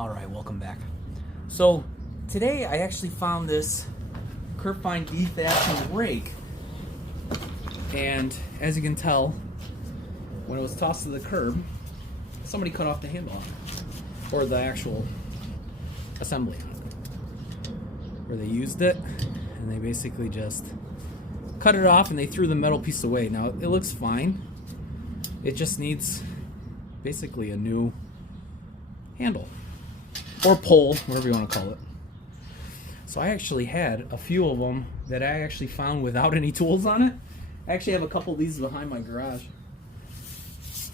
Alright, welcome back. So, today I actually found this curb fine dethatching rake. And as you can tell, when it was tossed to the curb, somebody cut off the handle on it. Or the actual assembly on it. Where they used it, and they basically just cut it off and they threw the metal piece away. Now, it looks fine. It just needs basically a new handle. Or pole, whatever you want to call it. So I actually had a few of them that I actually found without any tools on it. I actually have a couple of these behind my garage.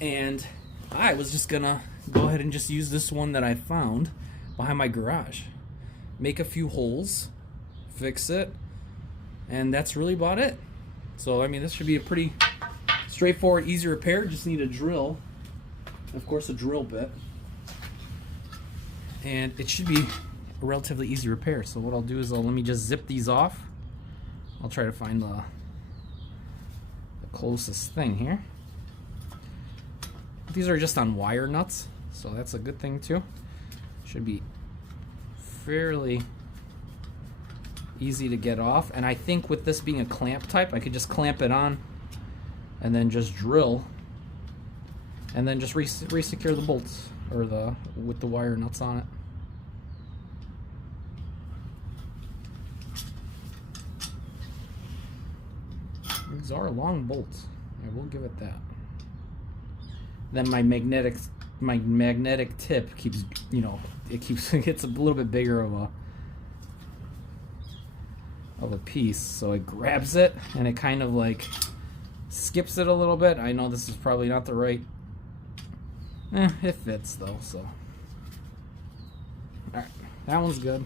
And I was just gonna go ahead and just use this one that I found behind my garage. Make a few holes, fix it, and that's really about it. So I mean, this should be a pretty straightforward, easy repair. Just need a drill, and of course a drill bit. And it should be a relatively easy repair. So what I'll do is let me just zip these off. I'll try to find the closest thing here. These are just on wire nuts, so that's a good thing too. Should be fairly easy to get off. And I think with this being a clamp type, I could just clamp it on and then just drill and then just re-secure the bolts or with the wire nuts on it. These are long bolts, I will give it that. Then my magnetic tip keeps, it gets a little bit bigger of a piece, so it grabs it and it kind of like skips it a little bit. I know this is probably not the right. It fits though, so. Alright, that one's good.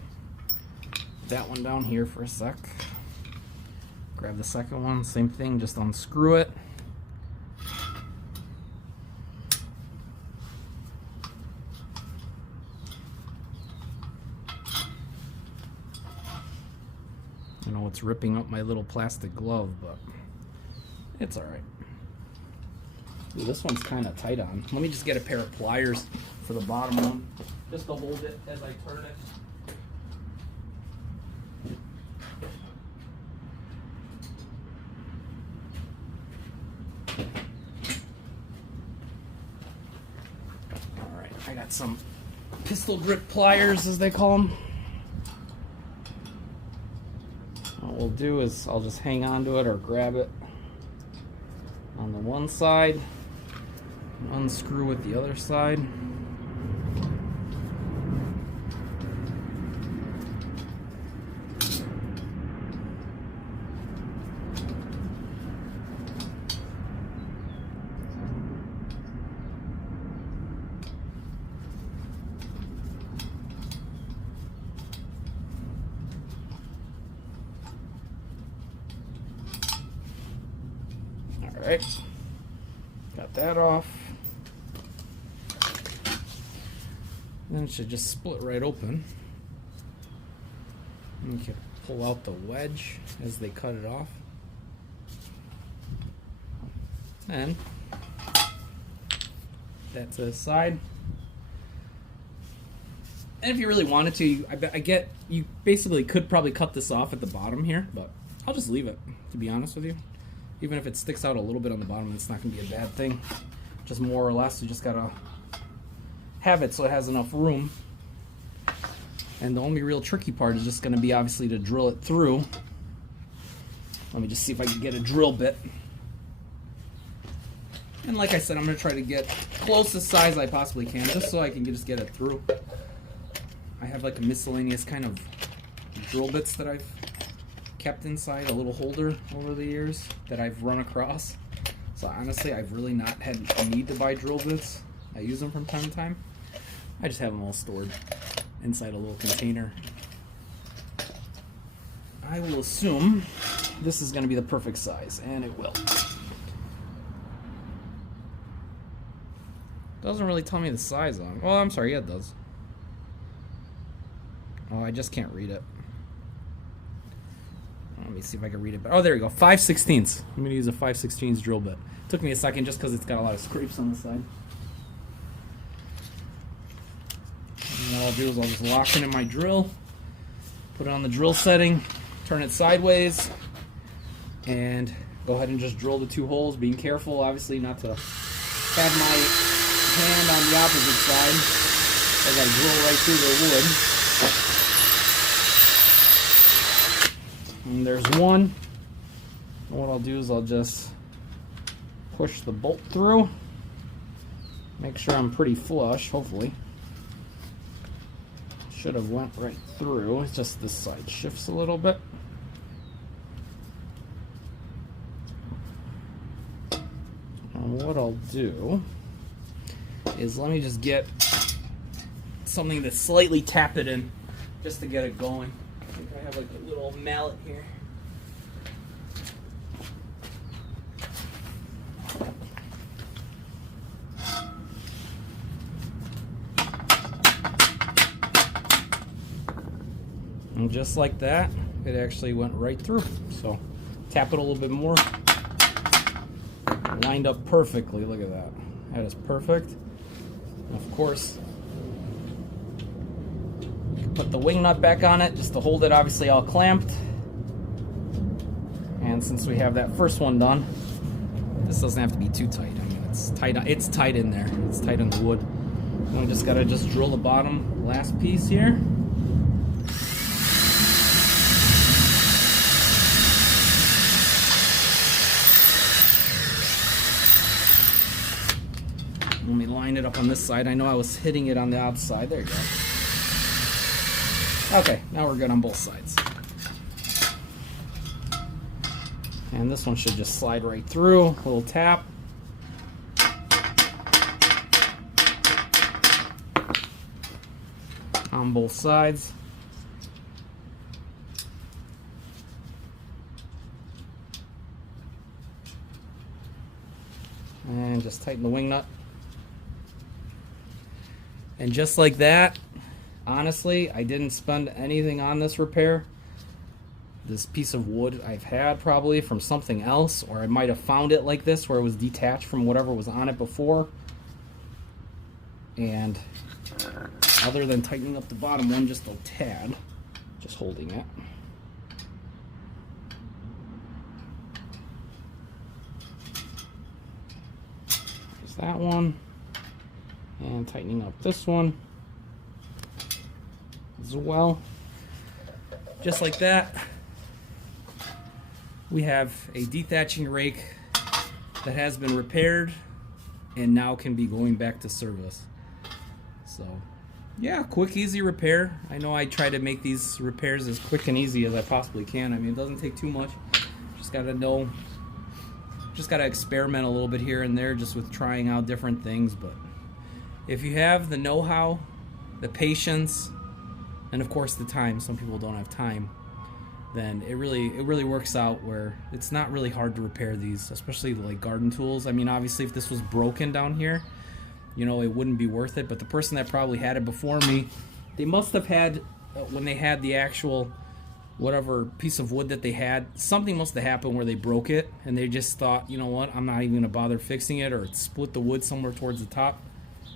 That one down here for a sec. Grab the second one, same thing, just unscrew it. I know it's ripping up my little plastic glove, but it's alright. Ooh, this one's kind of tight on. Let me just get a pair of pliers for the bottom one, just to hold it as I turn it. Alright, I got some pistol grip pliers, as they call them. What we'll do is I'll just hang on to it or grab it on the one side, and unscrew with the other side. Alright, got that off. Then it should just split right open. And you can pull out the wedge as they cut it off. And that to the side. And if you really wanted to, you basically could probably cut this off at the bottom here, but I'll just leave it, to be honest with you. Even if it sticks out a little bit on the bottom, it's not going to be a bad thing. Just more or less, you just got to have it so it has enough room. And the only real tricky part is just going to be obviously to drill it through. Let me just see if I can get a drill bit. And like I said, I'm going to try to get closest size I possibly can, just so I can just get it through. I have like a miscellaneous kind of drill bits that I've kept inside a little holder over the years that I've run across. So honestly, I've really not had a need to buy drill bits. I use them from time to time. I just have them all stored inside a little container. I will assume this is going to be the perfect size, and it will. Doesn't really tell me the size on it. Well, I'm sorry, yeah, it does. Oh, I just can't read it. Let me see if I can read it. Oh, there we go. 5/16. I'm going to use a 5/16 drill bit. Took me a second just because it's got a lot of scrapes on the side. And I'll I'll do is I'll just lock it in my drill, put it on the drill setting, turn it sideways, and go ahead and just drill the 2 holes, being careful obviously not to have my hand on the opposite side as I drill right through the wood. And there's one. And what I'll do is I'll just push the bolt through, make sure I'm pretty flush, hopefully. Should have went right through, it's just this side shifts a little bit. And what I'll do is let me just get something to slightly tap it in just to get it going. I think I have like a little mallet here. And just like that, it actually went right through. So tap it a little bit more. Lined up perfectly. Look at that. That is perfect. Of course, put the wing nut back on it just to hold it obviously all clamped. And since we have that first one done, this doesn't have to be too tight. I mean, it's tight in there. It's tight in the wood. And we just gotta drill the bottom last piece here. Let me line it up on this side. I know I was hitting it on the outside. There you go. Okay, now we're good on both sides. And this one should just slide right through. A little tap. On both sides. And just tighten the wing nut. And just like that, honestly, I didn't spend anything on this repair. This piece of wood I've had probably from something else, or I might have found it like this where it was detached from whatever was on it before. And other than tightening up the bottom one just a tad, just holding it. There's that one. And tightening up this one as well. Just like that, we have a dethatching rake that has been repaired and now can be going back to service. So yeah, quick, easy repair. I know I try to make these repairs as quick and easy as I possibly can. I mean, it doesn't take too much. Just gotta know, just gotta experiment a little bit here and there just with trying out different things. But if you have the know-how, the patience, and of course the time, some people don't have time, then it really works out where it's not really hard to repair these, especially like garden tools. I mean, obviously if this was broken down here, you know, it wouldn't be worth it. But the person that probably had it before me, they must have had, when they had the actual whatever piece of wood that they had, something must have happened where they broke it and they just thought, you know what, I'm not even gonna bother fixing it, or it split the wood somewhere towards the top.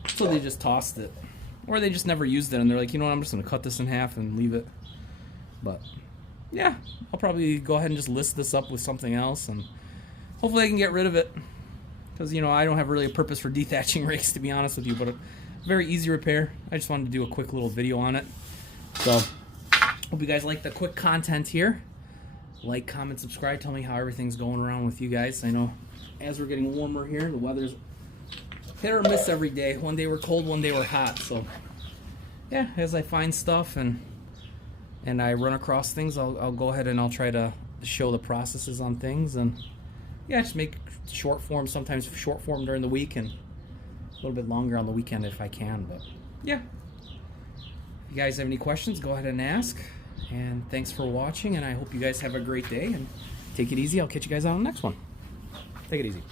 So they just tossed it, or they just never used it, and they're like, you know what, I'm just gonna cut this in half and leave it. But yeah, I'll probably go ahead and just list this up with something else, and hopefully I can get rid of it, because you know, I don't have really a purpose for dethatching rakes, to be honest with you. But a very easy repair. I just wanted to do a quick little video on it. So hope you guys like the quick content here. Like, comment, subscribe, tell me how everything's going around with you guys. I know as we're getting warmer here, the weather's hit or miss every day. One day we're cold, one day we're hot. So yeah, as I find stuff and I run across things, I'll go ahead and I'll try to show the processes on things, and yeah, just make short form, sometimes short form during the week and a little bit longer on the weekend if I can. But yeah, if you guys have any questions, go ahead and ask. And thanks for watching, and I hope you guys have a great day and take it easy. I'll catch you guys on the next one. Take it easy.